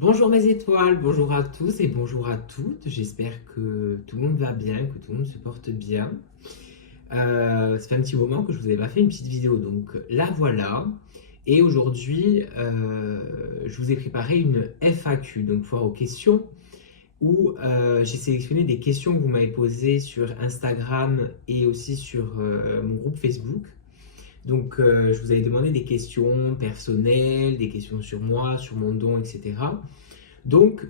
Bonjour mes étoiles, bonjour à tous et bonjour à toutes. J'espère que tout le monde va bien, que tout le monde se porte bien. Ça fait un petit moment que je vous avais pas fait une petite vidéo, donc la voilà. Et aujourd'hui, je vous ai préparé une FAQ, donc foire aux questions, où j'ai sélectionné des questions que vous m'avez posées sur Instagram et aussi sur mon groupe Facebook. Donc, je vous avais demandé des questions personnelles, des questions sur moi, sur mon don, etc. Donc,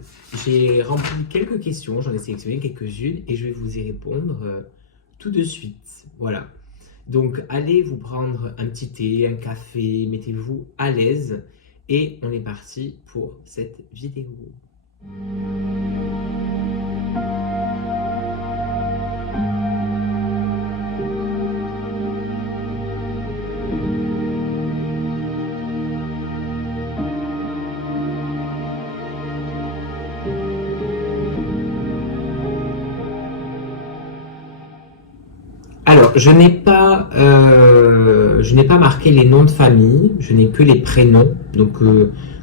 j'ai rempli quelques questions, j'en ai sélectionné quelques-unes et je vais vous y répondre tout de suite. Voilà. Donc, allez vous prendre un petit thé, un café, mettez-vous à l'aise et on est parti pour cette vidéo. Alors, je n'ai pas marqué les noms de famille, je n'ai que les prénoms. Donc,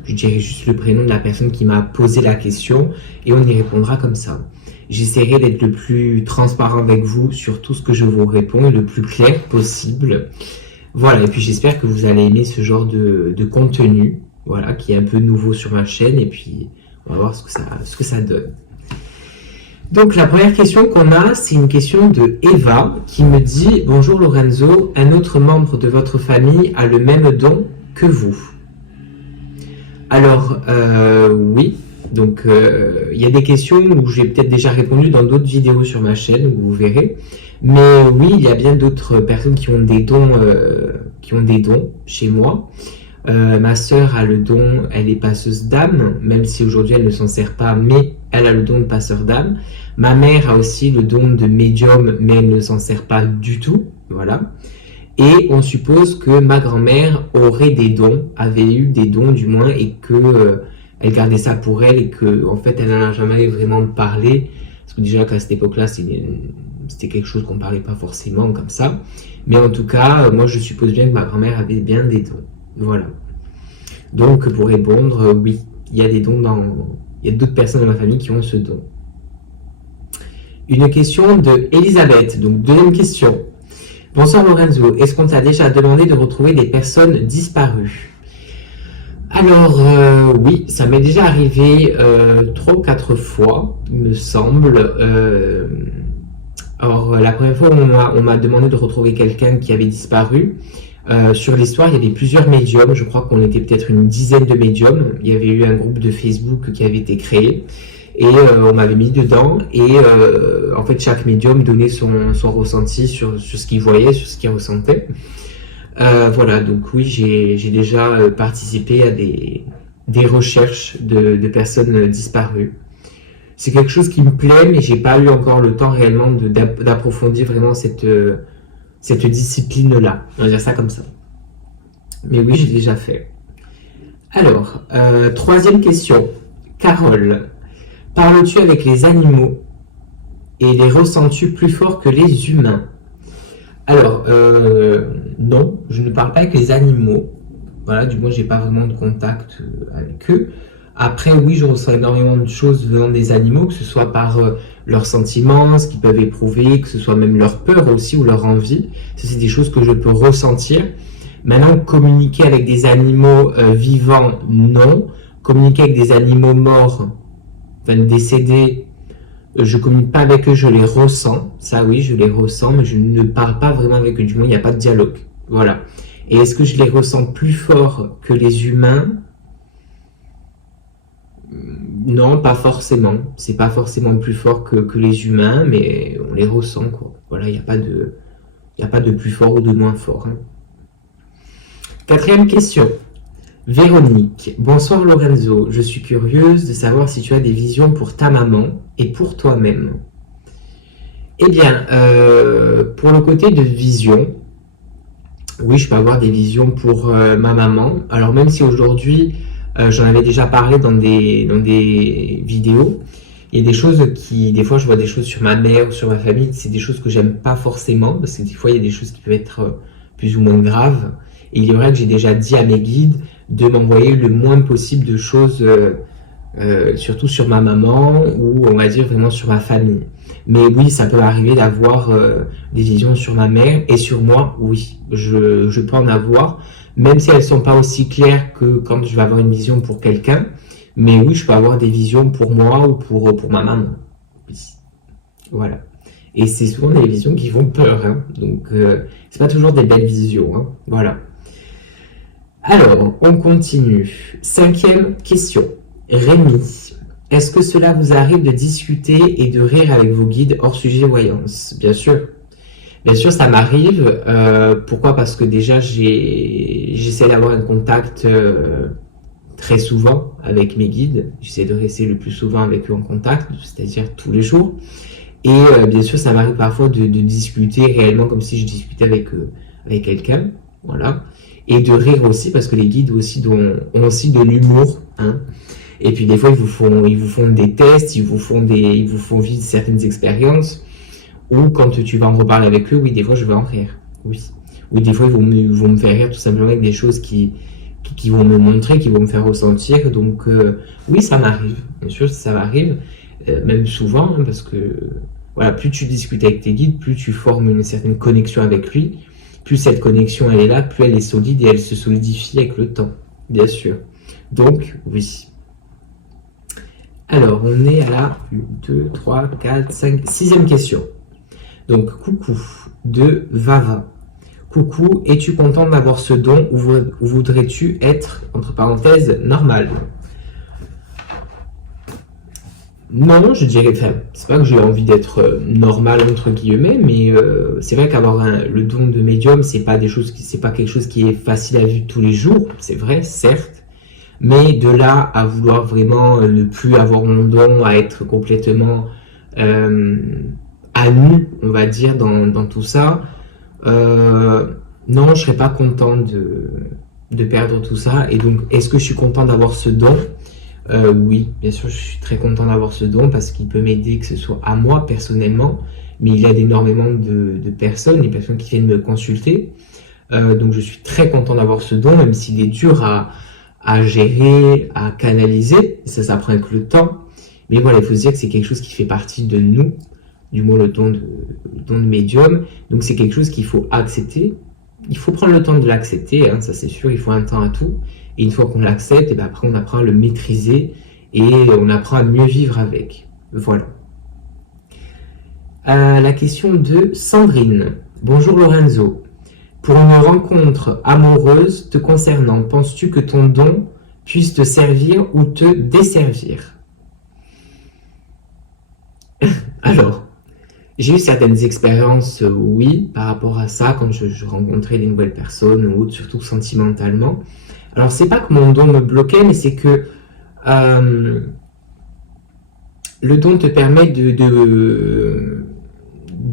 je dirais juste le prénom de la personne qui m'a posé la question et on y répondra comme ça. J'essaierai d'être le plus transparent avec vous sur tout ce que je vous réponds et le plus clair possible. Voilà, et puis j'espère que vous allez aimer ce genre de contenu, voilà, qui est un peu nouveau sur ma chaîne et puis on va voir ce que ça donne. Donc la première question qu'on a, c'est une question de Eva qui me dit « Bonjour Lorenzo, un autre membre de votre famille a le même don que vous ?» Alors oui, donc il y a des questions où j'ai peut-être déjà répondu dans d'autres vidéos sur ma chaîne, où vous verrez. Mais oui, il y a bien d'autres personnes qui ont des dons chez moi. Ma sœur a le don, elle est passeuse d'âme, même si aujourd'hui elle ne s'en sert pas, mais elle a le don de passeur d'âme. Ma mère a aussi le don de médium, mais elle ne s'en sert pas du tout, voilà. Et on suppose que ma grand-mère aurait des dons, avait eu des dons du moins, et que elle gardait ça pour elle, et que en fait elle n'en a jamais vraiment parlé, parce que déjà qu'à cette époque-là c'était quelque chose qu'on parlait pas forcément comme ça. Mais en tout cas, moi je suppose bien que ma grand-mère avait bien des dons. Voilà. Donc, pour répondre, oui, il y a des dons il y a d'autres personnes dans ma famille qui ont ce don. Une question de Elisabeth, donc deuxième question. Bonsoir Lorenzo, est-ce qu'on t'a déjà demandé de retrouver des personnes disparues? Alors, oui, ça m'est déjà arrivé 3 ou 4 fois, il me semble. Alors, la première fois, on m'a demandé de retrouver quelqu'un qui avait disparu. Sur l'histoire, il y avait plusieurs médiums, je crois qu'on était peut-être une dizaine de médiums. Il y avait eu un groupe de Facebook qui avait été créé et on m'avait mis dedans et en fait chaque médium donnait son ressenti sur ce qu'il voyait, sur ce qu'il ressentait. Voilà, donc oui, j'ai déjà participé à des recherches de personnes disparues. C'est quelque chose qui me plaît, mais j'ai pas eu encore le temps réellement d'approfondir vraiment cette discipline-là. On va dire ça comme ça. Mais oui, j'ai déjà fait. Alors, troisième question. Carole, parles-tu avec les animaux et les ressens-tu plus fort que les humains? Alors, non, je ne parle pas avec les animaux. Voilà, du moins, j'ai pas vraiment de contact avec eux. Après, oui, je ressens énormément de choses venant des animaux, que ce soit par leurs sentiments, ce qu'ils peuvent éprouver, que ce soit même leur peur aussi ou leur envie. Ça, c'est des choses que je peux ressentir. Maintenant, communiquer avec des animaux vivants, non. Communiquer avec des animaux morts, enfin décédés, je communique pas avec eux, je les ressens. Ça, oui, je les ressens, mais je ne parle pas vraiment avec eux. Du moins, il n'y a pas de dialogue. Voilà. Et est-ce que je les ressens plus fort que les humains? Non, pas forcément. C'est pas forcément plus fort que les humains, mais on les ressent, quoi. Voilà, il n'y a pas de plus fort ou de moins fort. Hein. Quatrième question. Véronique. Bonsoir Lorenzo. Je suis curieuse de savoir si tu as des visions pour ta maman et pour toi-même. Eh bien, pour le côté de vision, oui, je peux avoir des visions pour ma maman. Alors même si aujourd'hui, j'en avais déjà parlé dans des vidéos, il y a des choses des fois je vois des choses sur ma mère ou sur ma famille, c'est des choses que j'aime pas forcément, parce que des fois il y a des choses qui peuvent être plus ou moins graves. Et il est vrai que j'ai déjà dit à mes guides de m'envoyer le moins possible de choses surtout sur ma maman ou on va dire vraiment sur ma famille. Mais oui, ça peut arriver d'avoir des visions sur ma mère et sur moi, oui, je peux en avoir, même si elles sont pas aussi claires que quand je vais avoir une vision pour quelqu'un. Mais oui, je peux avoir des visions pour moi ou pour ma maman. Oui. Voilà. Et c'est souvent des visions qui font peur, hein. Donc c'est pas toujours des belles visions, hein. Voilà. Alors, on continue. 5e question. Rémi, est-ce que cela vous arrive de discuter et de rire avec vos guides hors sujet voyance? Bien sûr. Bien sûr, ça m'arrive. Pourquoi? Parce que déjà, j'essaie d'avoir un contact très souvent avec mes guides. J'essaie de rester le plus souvent avec eux en contact, c'est-à-dire tous les jours. Et bien sûr, ça m'arrive parfois de discuter réellement comme si je discutais avec quelqu'un. Voilà. Et de rire aussi, parce que les guides aussi ont aussi de l'humour, hein. Et puis des fois, ils vous font des tests, ils vous font vivre certaines expériences. Ou quand tu vas en reparler avec eux, oui, des fois, je vais en rire. Oui. Ou des fois, ils vont me faire rire tout simplement avec des choses qui vont me montrer, qui vont me faire ressentir. Donc, oui, ça m'arrive. Bien sûr, ça m'arrive. Même souvent, hein, parce que voilà, plus tu discutes avec tes guides, plus tu formes une certaine connexion avec lui, plus cette connexion elle est là, plus elle est solide et elle se solidifie avec le temps, bien sûr. Donc, oui. Alors, on est à la 1, 2, 3, 4, 5, 6e question. Donc, coucou, de Vava. Coucou, es-tu content d'avoir ce don ou voudrais-tu être, entre parenthèses, normal? Non, je dirais, enfin, c'est pas que j'ai envie d'être normal entre guillemets, mais c'est vrai qu'avoir le don de médium, c'est pas quelque chose qui est facile à vivre tous les jours, c'est vrai, certes, mais de là à vouloir vraiment ne plus avoir mon don, à être complètement à nu, on va dire, dans tout ça, non, je serais pas content de perdre tout ça. Et donc, est-ce que je suis content d'avoir ce don? Oui, bien sûr, je suis très content d'avoir ce don parce qu'il peut m'aider, que ce soit à moi personnellement, mais il y a énormément de personnes, des personnes qui viennent me consulter. Donc, je suis très content d'avoir ce don, même s'il est dur à gérer, à canaliser. Ça s'apprend avec le temps. Mais voilà, il faut se dire que c'est quelque chose qui fait partie de nous, du moins le don de médium. Donc, c'est quelque chose qu'il faut accepter. Il faut prendre le temps de l'accepter, hein, ça c'est sûr, il faut un temps à tout. Et une fois qu'on l'accepte, et ben après on apprend à le maîtriser et on apprend à mieux vivre avec. Voilà. La question de Sandrine. Bonjour Lorenzo. Pour une rencontre amoureuse te concernant, penses-tu que ton don puisse te servir ou te desservir? Alors, j'ai eu certaines expériences, oui, par rapport à ça, quand je rencontrais des nouvelles personnes ou autres, surtout sentimentalement. Alors, c'est pas que mon don me bloquait, mais c'est que le don te permet de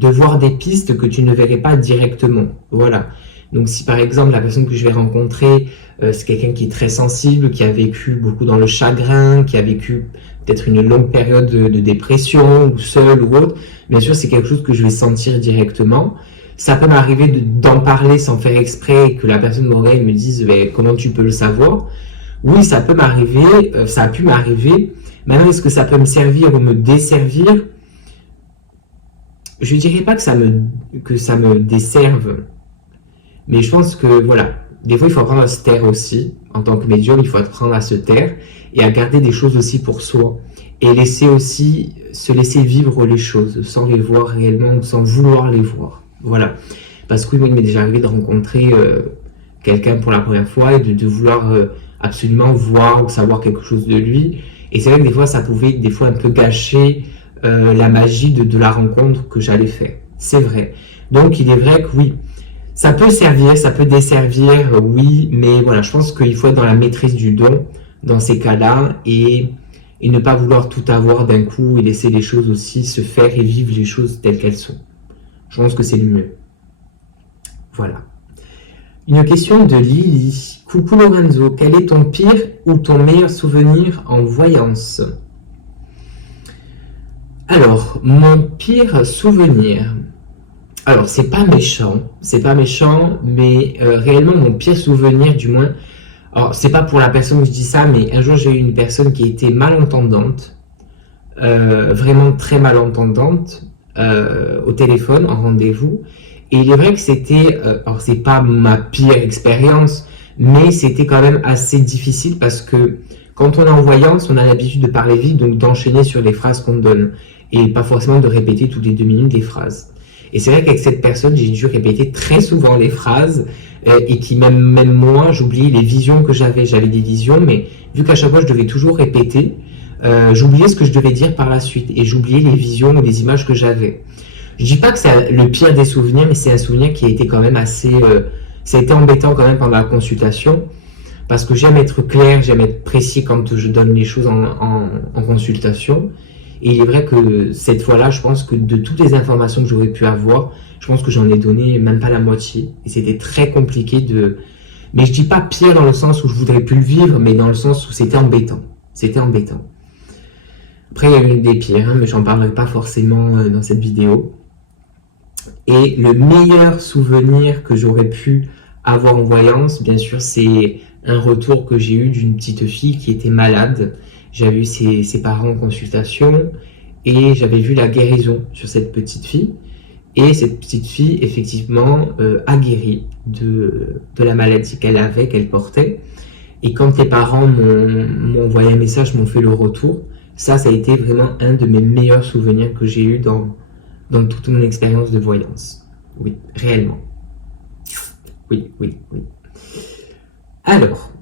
voir des pistes que tu ne verrais pas directement. Voilà. Donc, si par exemple, la personne que je vais rencontrer, c'est quelqu'un qui est très sensible, qui a vécu beaucoup dans le chagrin, qui a vécu peut-être une longue période de dépression, ou seul ou autre, bien sûr, c'est quelque chose que je vais sentir directement. Ça peut m'arriver d'en parler sans faire exprès et que la personne m'oreille me dise comment tu peux le savoir. Oui, ça peut m'arriver, ça a pu m'arriver. Maintenant, est-ce que ça peut me servir ou me desservir? Je dirais pas que ça me desserve, mais je pense que voilà, des fois il faut apprendre à se taire aussi. En tant que médium, il faut apprendre à se taire et à garder des choses aussi pour soi et se laisser vivre les choses sans les voir réellement ou sans vouloir les voir. Voilà. Parce que oui, il m'est déjà arrivé de rencontrer quelqu'un pour la première fois et de vouloir absolument voir ou savoir quelque chose de lui. Et c'est vrai que des fois, ça pouvait des fois un peu gâcher la magie de la rencontre que j'allais faire. C'est vrai. Donc, il est vrai que oui, ça peut servir, ça peut desservir, oui, mais voilà, je pense qu'il faut être dans la maîtrise du don dans ces cas-là et ne pas vouloir tout avoir d'un coup et laisser les choses aussi se faire et vivre les choses telles qu'elles sont. Je pense que c'est le mieux. Voilà. Une question de Lily. Coucou Lorenzo, quel est ton pire ou ton meilleur souvenir en voyance? Alors, mon pire souvenir. Alors, c'est pas méchant, mais réellement mon pire souvenir, du moins. Alors, c'est pas pour la personne que je dis ça, mais un jour j'ai eu une personne qui était malentendante, vraiment très malentendante, au téléphone, en rendez-vous. Et il est vrai que c'était, alors c'est pas ma pire expérience, mais c'était quand même assez difficile parce que quand on est en voyance, on a l'habitude de parler vite, donc d'enchaîner sur les phrases qu'on donne et pas forcément de répéter toutes les 2 minutes des phrases. Et c'est vrai qu'avec cette personne, j'ai dû répéter très souvent les phrases et qui même moi, j'oubliais les visions que j'avais. J'avais des visions, mais vu qu'à chaque fois je devais toujours répéter, j'oubliais ce que je devais dire par la suite et j'oubliais les visions ou les images que j'avais. Je dis pas que c'est le pire des souvenirs, mais c'est un souvenir qui a été quand même assez, ça a été embêtant quand même pendant la consultation parce que j'aime être clair, j'aime être précis quand je donne les choses en consultation. Et il est vrai que cette fois-là, je pense que de toutes les informations que j'aurais pu avoir, je pense que j'en ai donné même pas la moitié. Et c'était très compliqué de... Mais je dis pas pire dans le sens où je voudrais plus le vivre, mais dans le sens où c'était embêtant. C'était embêtant. Après, il y a eu des pires, hein, mais j'en parlerai pas forcément dans cette vidéo. Et le meilleur souvenir que j'aurais pu avoir en voyance, bien sûr, c'est un retour que j'ai eu d'une petite fille qui était malade. J'avais eu ses parents en consultation et j'avais vu la guérison sur cette petite fille. Et cette petite fille, effectivement, a guéri de la maladie qu'elle avait, qu'elle portait. Et quand les parents m'ont envoyé un message, m'ont fait le retour, ça a été vraiment un de mes meilleurs souvenirs que j'ai eu dans toute mon expérience de voyance. Oui, réellement. Oui, oui, oui. Alors,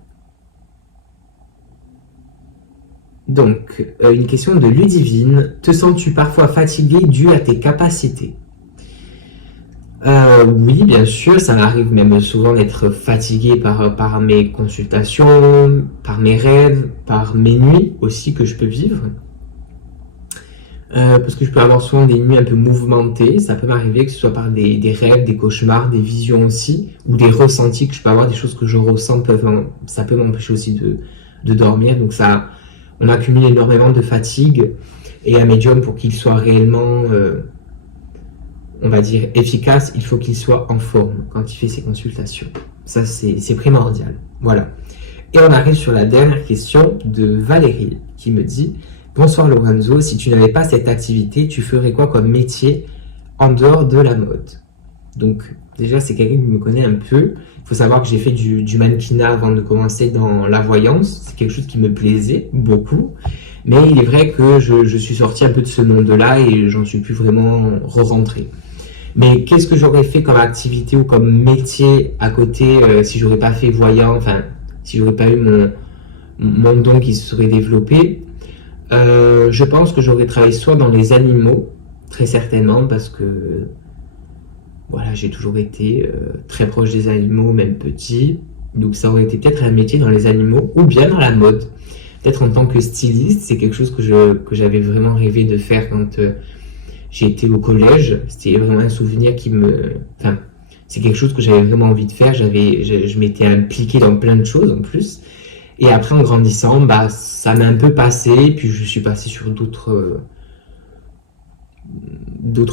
donc, une question de Ludivine. Te sens-tu parfois fatigué dû à tes capacités? Oui, bien sûr, ça m'arrive même souvent d'être fatigué par mes consultations, par mes rêves, par mes nuits aussi que je peux vivre. Parce que je peux avoir souvent des nuits un peu mouvementées, ça peut m'arriver que ce soit par des rêves, des cauchemars, des visions aussi, ou des ressentis que je peux avoir, des choses que je ressens, ça peut m'empêcher aussi de dormir, donc ça, on accumule énormément de fatigue, et un médium pour qu'il soit réellement, on va dire, efficace, il faut qu'il soit en forme quand il fait ses consultations. Ça, c'est primordial. Voilà. Et on arrive sur la dernière question de Valérie, qui me dit... Bonsoir Lorenzo, si tu n'avais pas cette activité, tu ferais quoi comme métier en dehors de la mode? Donc déjà c'est quelqu'un qui me connaît un peu. Il faut savoir que j'ai fait du mannequinat avant de commencer dans la voyance. C'est quelque chose qui me plaisait beaucoup. Mais il est vrai que je suis sorti un peu de ce monde-là et j'en suis plus vraiment re-rentré. Mais qu'est-ce que j'aurais fait comme activité ou comme métier à côté si j'aurais pas fait voyant, enfin si j'aurais pas eu mon don qui se serait développé? Je pense que j'aurais travaillé soit dans les animaux, très certainement, parce que voilà, j'ai toujours été très proche des animaux, même petit. Donc ça aurait été peut-être un métier dans les animaux, ou bien dans la mode. Peut-être en tant que styliste, c'est quelque chose que j'avais vraiment rêvé de faire quand j'ai été au collège. C'était vraiment un souvenir qui me... Enfin, c'est quelque chose que j'avais vraiment envie de faire. Je m'étais impliqué dans plein de choses en plus. Et après, en grandissant, bah, ça m'a un peu passé, puis je suis passé sur d'autres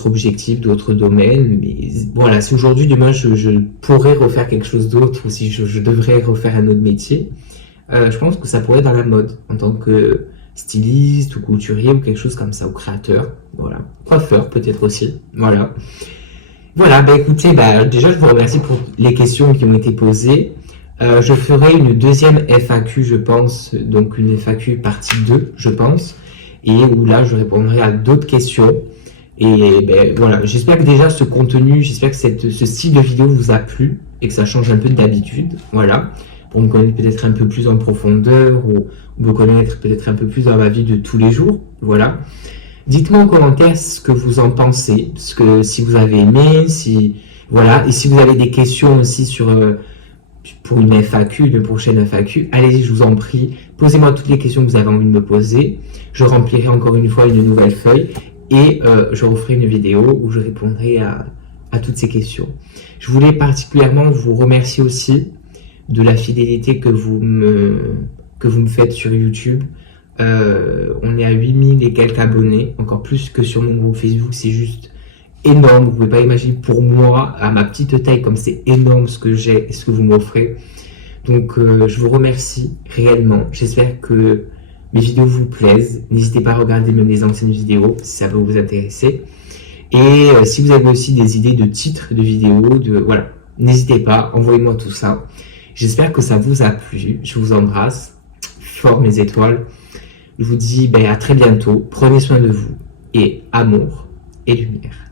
objectifs, d'autres domaines. Mais voilà, si aujourd'hui, demain, je pourrais refaire quelque chose d'autre, ou si je devrais refaire un autre métier, je pense que ça pourrait être dans la mode, en tant que styliste ou couturier ou quelque chose comme ça, ou créateur. Voilà, coiffeur peut-être aussi. Voilà. Voilà, bah écoutez, bah, déjà, je vous remercie pour les questions qui ont été posées. Je ferai une deuxième FAQ, je pense, donc une FAQ partie 2, je pense, et où là, je répondrai à d'autres questions. Et ben, voilà, j'espère que déjà ce contenu, j'espère que ce style de vidéo vous a plu et que ça change un peu d'habitude, voilà, pour me connaître peut-être un peu plus en profondeur ou me connaître peut-être un peu plus dans ma vie de tous les jours, voilà. Dites-moi en commentaire ce que vous en pensez, si vous avez aimé, voilà, et si vous avez des questions aussi pour une FAQ, une prochaine FAQ, allez-y, je vous en prie, posez-moi toutes les questions que vous avez envie de me poser, je remplirai encore une fois une nouvelle feuille, et je referai une vidéo où je répondrai à toutes ces questions. Je voulais particulièrement vous remercier aussi de la fidélité que vous me faites sur YouTube. On est à 8000 et quelques abonnés, encore plus que sur mon groupe Facebook, c'est juste énorme. Vous pouvez pas imaginer pour moi, à ma petite taille, comme c'est énorme ce que j'ai et ce que vous m'offrez. Donc je vous remercie réellement. J'espère que mes vidéos vous plaisent. N'hésitez pas à regarder même les anciennes vidéos si ça peut vous intéresser. Et si vous avez aussi des idées de titres de vidéos, voilà, n'hésitez pas, envoyez-moi tout ça. J'espère que ça vous a plu. Je vous embrasse fort mes étoiles. Je vous dis à très bientôt. Prenez soin de vous et amour et lumière.